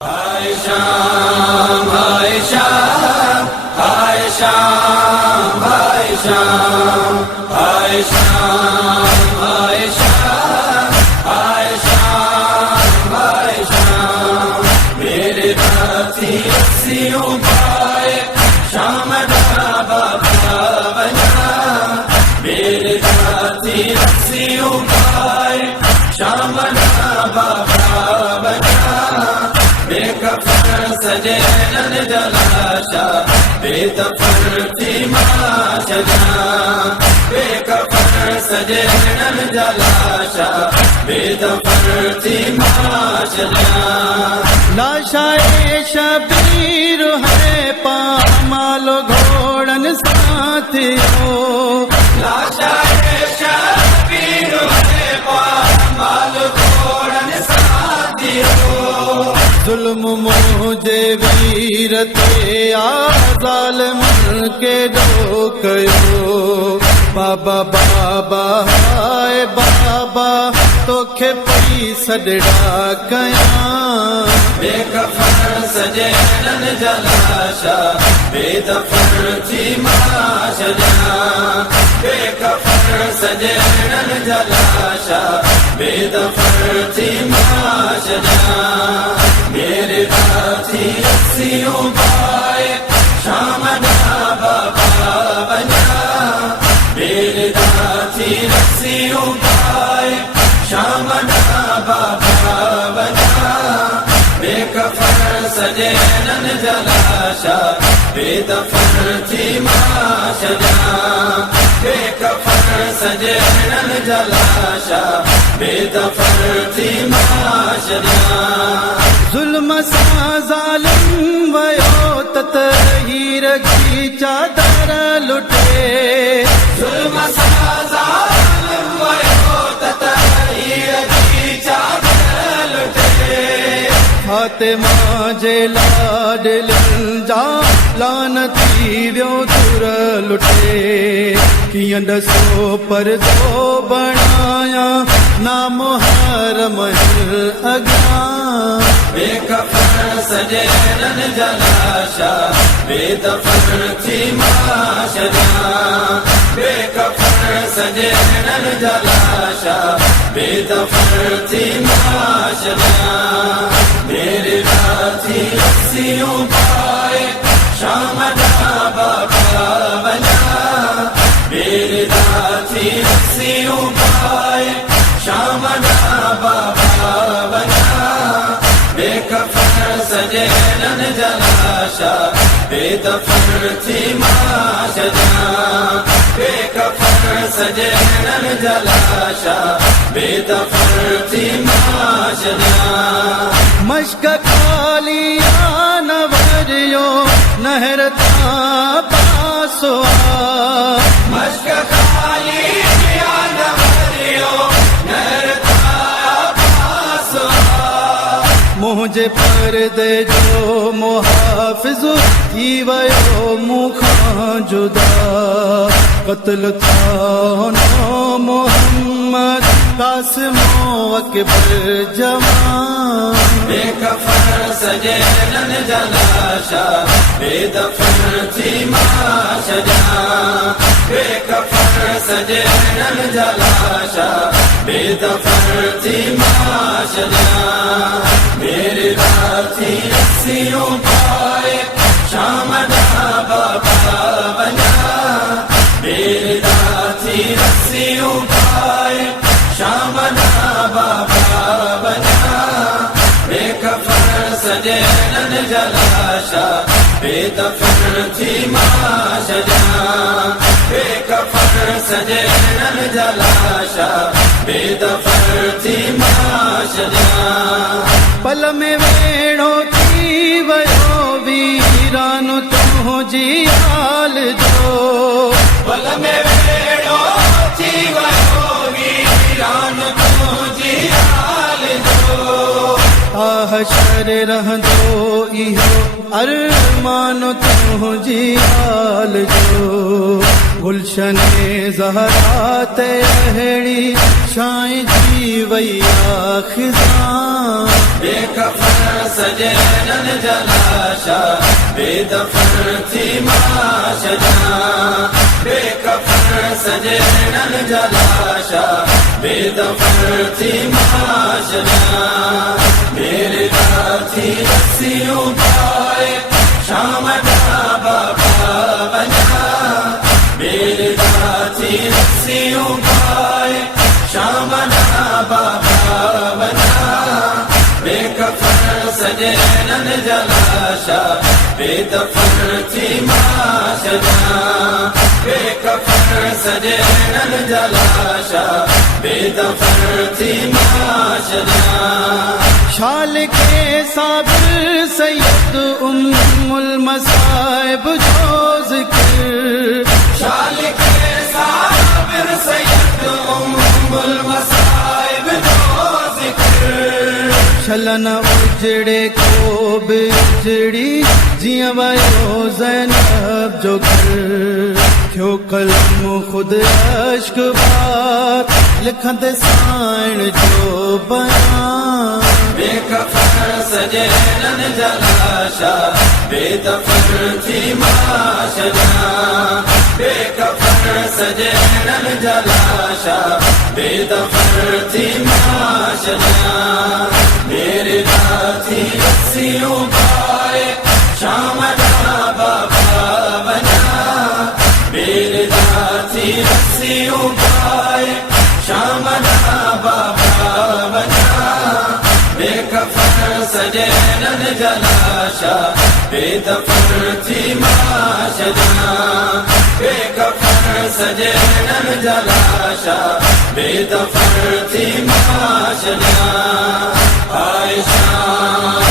हाय शाम हाय शाम हाय शाम हाय शाम हाय शाम हाय शाम हाय शाम हाय शाम मेरे साथी रस्सियों पाए शाम दा बाबा बना मेरे साथी रस्सियों पाए शाम दा बाबा बना बेकफर सजे नन जलाशा बेदफर थी माशना बेकफर सजे नन जलाशा बेदफर थी माशना लाशाए शबीर है पामाल घोड़न साथियों लाशाए शबीर है पामाल घोड़न साथियों जुल्म मुझे वीर ते ज़ालिमन के रोकयो बाबा बाबा हाय बाबा तोखे पई सॾड़ा कयां बेकफर सजे नन जलाशा बेदफर थी माशना बेकफर सजे नन जलाशा बेदफर थी माशना मेरे साथी रस्सियों पाए शाम दा बाबा बना मेरे साथी रस्सियों पाए शाम दा बाबा बना बेकफर सजे नन जलाशा बेदफर थी माशना बेकफर सजे नन जलाशा बेदफर थी माशना जुल्म सा ज़ालिम वयो तहीर की चादर लुटे जुल्म सा ज़ालिम वयो तहीर की चादर लुटे फातिमा जे लाडलिन जा लानती वियो तुर लुटे कियां ॾसो परदो बणाया नाम हरम अॻियां बेकफर सजे नन जलाशा बेदफर थी माशना बेकफर सजे नन जलाशा बेदफर थी माशना मेरे साथी रस्सियों पाए शाम दा बाबा बना मेरे साथी रस्सियों पाए शाम दा बाबा बना बेकफर सजे नन जलाशा बेदफर थी माशना बेकफर सजे नन जलाशा बेदफर थी माशना मश्क खालिया न भरियो नहर ता पासवा मश्क खालिया न भरियो नहर ता पासवा मुझे पर्दे जो मुहाफिज थी वयो मुखां जुदा क़त्ल था नो मोहम्मद कासिमो अकबर जवान बेकफर सजे नन जलाशा बेदफर थी माशना बेकफर सजे नन जलाशा बेदफर थी माशना मेरे साथी रस्सियों पाए शाम दा बाबा बना मेरे साथी रस्सियों पाए शाम दा बाबा बना बेकफर सजे नन जलाशा बेदफर थी माशना बेकफर सजे नन जलाशा बेदफर थी माशना पल में वेणो थी वयो वीरानो तुझी हाल जो पल में वेणो थी वयो वीरानो तुझी हाल जो हशर रहंदो इहो अरमान तुझी हाल जो गुलशन ज़हरा ते अहिड़ी छांइजी वई आ ख़िज़ां बेकफर सजनन जलाशा बेदफन थी माशना बेकफन सजनन जलाशा बेदफन थी माशना मेरे साथी रस्सियों पाए शाम बाबा बना मेरे साथी रस्सियों पाए शाम बाबा बना बेकफन सजनन जलाशा बेदफन थी माशना बेकफन सजनन जलाशा बेदफन थी माशना शाल के साबिर सैयद उम्मुल मसाइब जो जिक्र शाल के साबिर सैयद उम्मुल मसाइब जो जिक्र छलन उजड़े को बिजड़ी जिया वयो ज़ैनब जो घर थियो कलम खुद अश्क बात लिखंदे साइण जो बयान बेकफन सजनन जलाशा बेदफन थी माशना बेकफन सजनन जलाशा बेदफन थी माशना मेरे साथी रस्सियों पाए शाम बाबा बना मेरे साथी रस्सियों पाए शाम बाबा बना बेकफन सजनन जलाशा बेदफन थी माशना बेकफन सजनन जलाशा बेदफन थी माशना आयशा